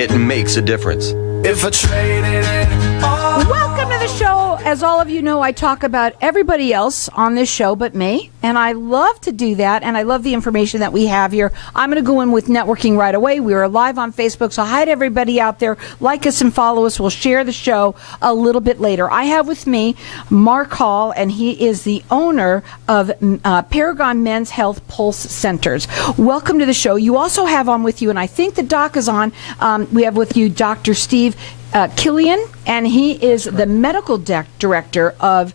It makes a difference. If I traded it all. Welcome to the show. As all of you know, I talk about everybody else on this show but me, and I love to do that, and I love the information that we have here. I'm going to go in with networking right away. We are live on Facebook, so hi to everybody out there. Like us and follow us. We'll share the show a little bit later. I have with me Mark Hall, and he is the owner of Paragon Men's Health Pulse Centers. Welcome to the show. You also have on with you, and I think the doc is on, we have with you Dr. Steve Killion, and he is the medical director of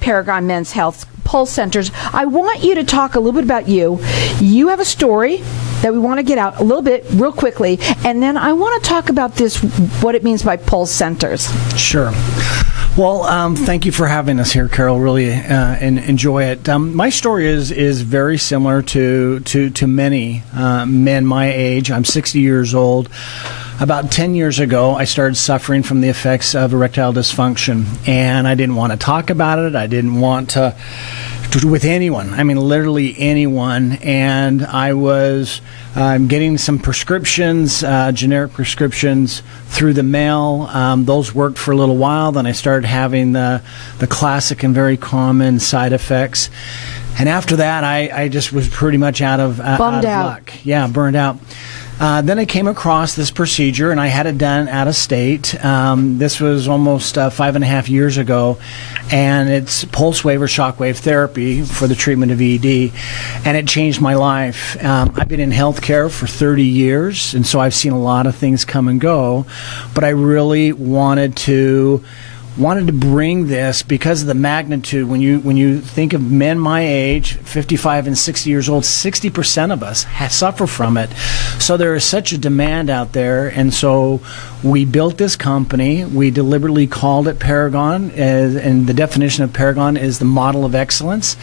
Paragon Men's Health Pulse Centers. I want you to talk a little bit about you. You have a story that we want to get out a little bit real quickly, and then I want to talk about this, what it means by Pulse Centers. Sure. Well, thank you for having us here, Carol. Really enjoy it. My story is very similar to many men my age. I'm 60 years old. About 10 years ago, I started suffering from the effects of erectile dysfunction, and I didn't want to talk about it. I didn't want to with anyone. I mean, literally anyone. And I was getting some prescriptions, generic prescriptions, through the mail. Those worked for a little while. Then I started having the classic and very common side effects. And after that, I just was pretty much out of luck. Yeah, burned out. Then I came across this procedure, and I had it done out of state. This was almost 5.5 years ago, and it's pulse wave or shock wave therapy for the treatment of ED, and it changed my life. I've been in healthcare for 30 years, and so I've seen a lot of things come and go, but I really wanted to bring this because of the magnitude. When you think of men my age, 55 and 60 years old, 60% of us suffer from it. So there is such a demand out there, and so we built this company. We deliberately called it Paragon, and the definition of Paragon is the model of excellence.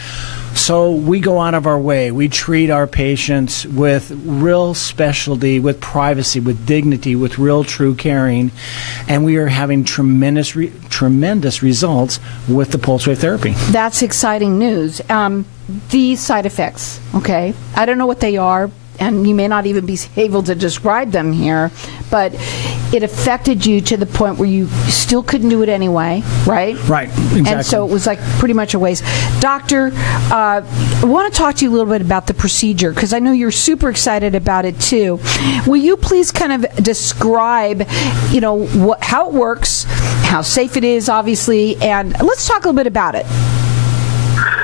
So we go out of our way. We treat our patients with real specialty, with privacy, with dignity, with real true caring, and we are having tremendous results with the pulse wave therapy. That's exciting news. These side effects, okay, I don't know what they are, and you may not even be able to describe them here, but it affected you to the point where you still couldn't do it anyway, right? Right, exactly. And so it was like pretty much a waste. Doctor, I want to talk to you a little bit about the procedure, because I know you're super excited about it too. Will you please kind of describe, how it works, how safe it is, obviously, and let's talk a little bit about it.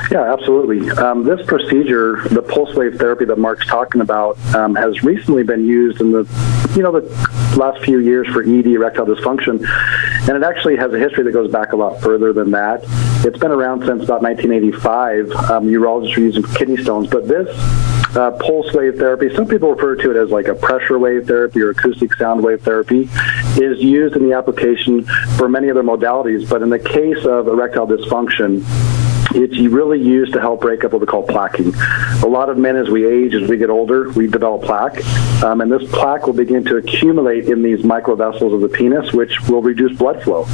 Yeah, absolutely. This procedure, the pulse wave therapy that Mark's talking about, has recently been used in the last few years for ED, erectile dysfunction, and it actually has a history that goes back a lot further than that. It's been around since about 1985. Urologists were using kidney stones, but this pulse wave therapy, some people refer to it as like a pressure wave therapy or acoustic sound wave therapy, is used in the application for many other modalities, but in the case of erectile dysfunction, it's really used to help break up what we call plaquing. A lot of men, as we age, as we get older, we develop plaque, and this plaque will begin to accumulate in these microvessels of the penis, which will reduce blood flow.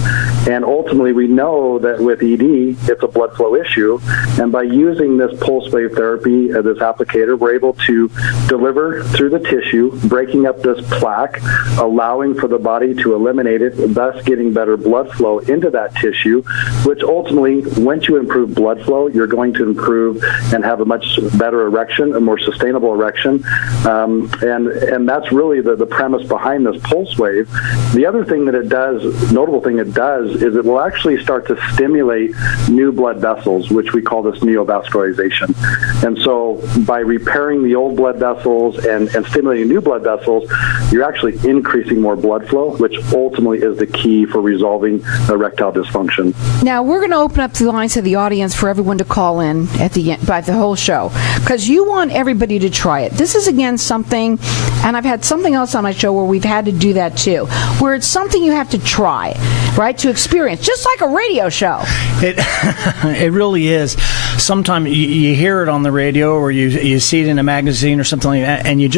And ultimately, we know that with ED, it's a blood flow issue, and by using this pulse wave therapy, this applicator, we're able to deliver through the tissue, breaking up this plaque, allowing for the body to eliminate it, thus getting better blood flow into that tissue, which ultimately, once you improve blood flow, you're going to improve and have a much better erection, a more sustainable erection. And that's really the premise behind this pulse wave. The other thing that it does, notable thing it does, is it will actually start to stimulate new blood vessels, which we call this neovascularization. And so by repairing the old blood vessels and stimulating new blood vessels, you're actually increasing more blood flow, which ultimately is the key for resolving erectile dysfunction. Now, we're going to open up the lines to the audience for everyone to call in at the end, by the whole show, because you want everybody to try it. This is, again, something, and I've had something else on my show where we've had to do that too, where it's something you have to try, right, to experience, just like a radio show. It really is. Sometimes you hear it on the radio or you see it in a magazine or something like that, and you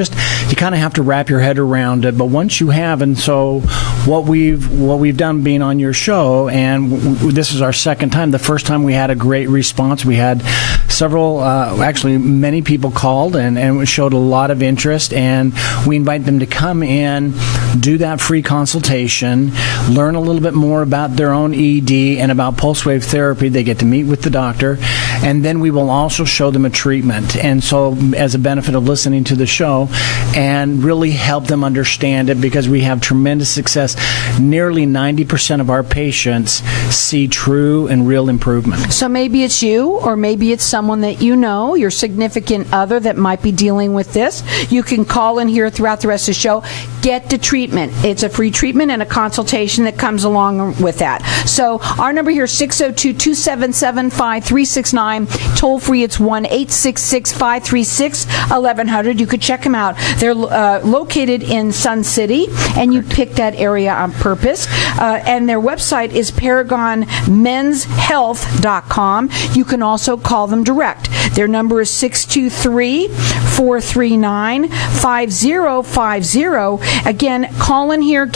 kind of have to wrap your head around it. But once you have, and so what we've done being on your show, and this is our second time. The first time we had a great response. We had several, actually many people called and showed a lot of interest, and we invite them to come in do that free consultation, learn a little bit more about their own ED and about pulse wave therapy. They get to meet with the doctor, and then we will also show them a treatment. And so, as a benefit of listening to the show, and really help them understand it, because we have tremendous success. Nearly 90% of our patients see true and real improvement. So maybe it's you, or maybe it's someone that you know, your significant other, that might be dealing with this. You can call in here throughout the rest of the show. Get the treatment. It's a free treatment and a consultation that comes along with that. So our number here is 602-277-5369. Toll free, it's 1-866-536-1100. You could check them out. They're located in Sun City, and you picked that area on purpose. And their website is ParagonMen'sHealth.com. You can also call them direct. Their number is 623-439-5050. Again, call in here.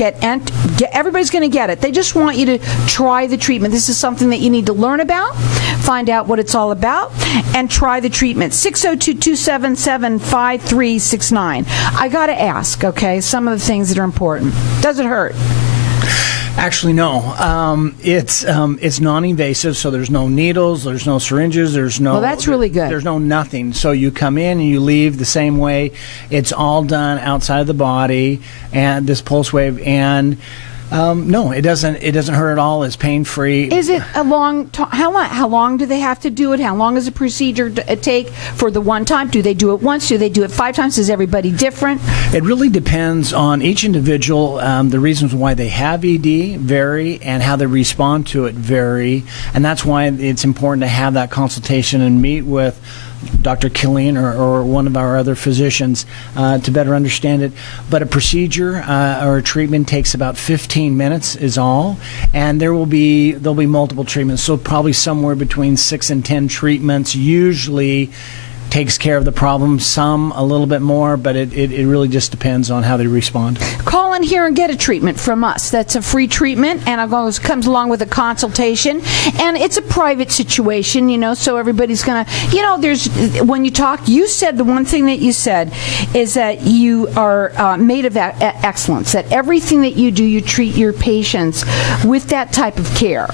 Everybody's going to get it. They just want you to try the treatment. This is something that you need to learn about, find out what it's all about, and try the treatment. 602-277-5369. I got to ask, okay, some of the things that are important. Does it hurt? Actually, no. It's non-invasive, so there's no needles, there's no syringes, there's no... Well, that's really good. There's no nothing. So you come in and you leave the same way. It's all done outside of the body, and this pulse wave, and... no, it doesn't hurt at all. It's pain-free. Is it a long how long do they have to do it? How long does the procedure take for the one time? Do they do it once? Do they do it 5 times? Is everybody different? It really depends on each individual. The reasons why they have ED vary, and how they respond to it vary. And that's why it's important to have that consultation and meet with Dr. Killion or one of our other physicians to better understand it. But a procedure or a treatment takes about 15 minutes is all, and there'll be multiple treatments. So probably somewhere between 6 and 10 treatments usually takes care of the problem. Some a little bit more, but it really just depends on how they respond. Call in here and get a treatment from us. That's a free treatment, and it comes along with a consultation. And it's a private situation, so everybody's going to, there's, when you talk, you said the one thing that you said is that you are made of excellence, that everything that you do, you treat your patients with that type of care.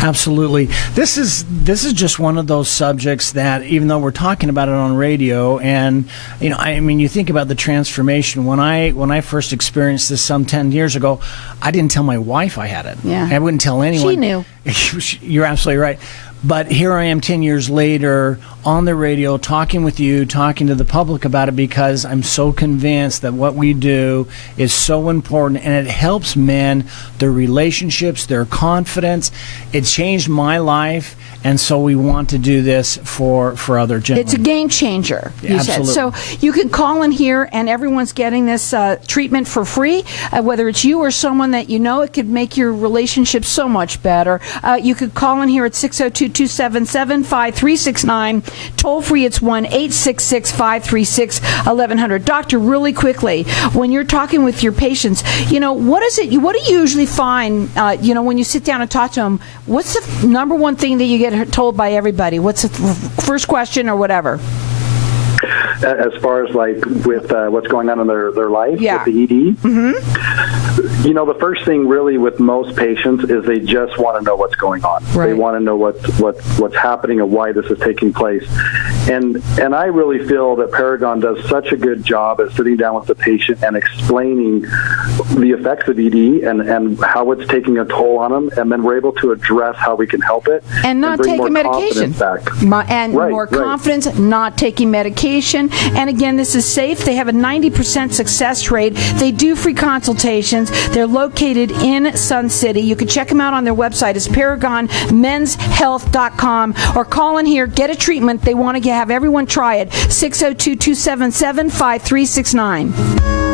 Absolutely. This is just one of those subjects that, even though we're talking about it on radio, and you think about the transformation. When I first experienced this some 10 years ago, I didn't tell my wife I had it. Yeah. I wouldn't tell anyone. She knew. You're absolutely right. But here I am 10 years later on the radio talking with you, talking to the public about it, because I'm so convinced that what we do is so important, and it helps men, their relationships, their confidence. It changed my life, and so we want to do this for other gentlemen. It's a game changer, you said. So you can call in here, and everyone's getting this treatment for free, whether it's you or someone that you know. It could make your relationship so much better. You could call in here at 602-277-5369. Toll free, it's 1-866-536-1100. Doctor, really quickly, when you're talking with your patients, what do you usually find, when you sit down and talk to them? What's the number one thing that you get told by everybody? What's the first question or whatever? As far as with what's going on in their life, yeah, with the ED? Mm-hmm. The first thing really with most patients is they just want to know what's going on. Right. They want to know what's happening and why this is taking place. And I really feel that Paragon does such a good job at sitting down with the patient and explaining the effects of ED and how it's taking a toll on them, and then we're able to address how we can help it and not bring taking more medication confidence back. More confidence, not taking medication. And again, this is safe. They have a 90% success rate. They do free consultations. They're located in Sun City. You can check them out on their website. It's ParagonMen'sHealth.com, or call in here, get a treatment. They want to have everyone try it. 602-277-5369.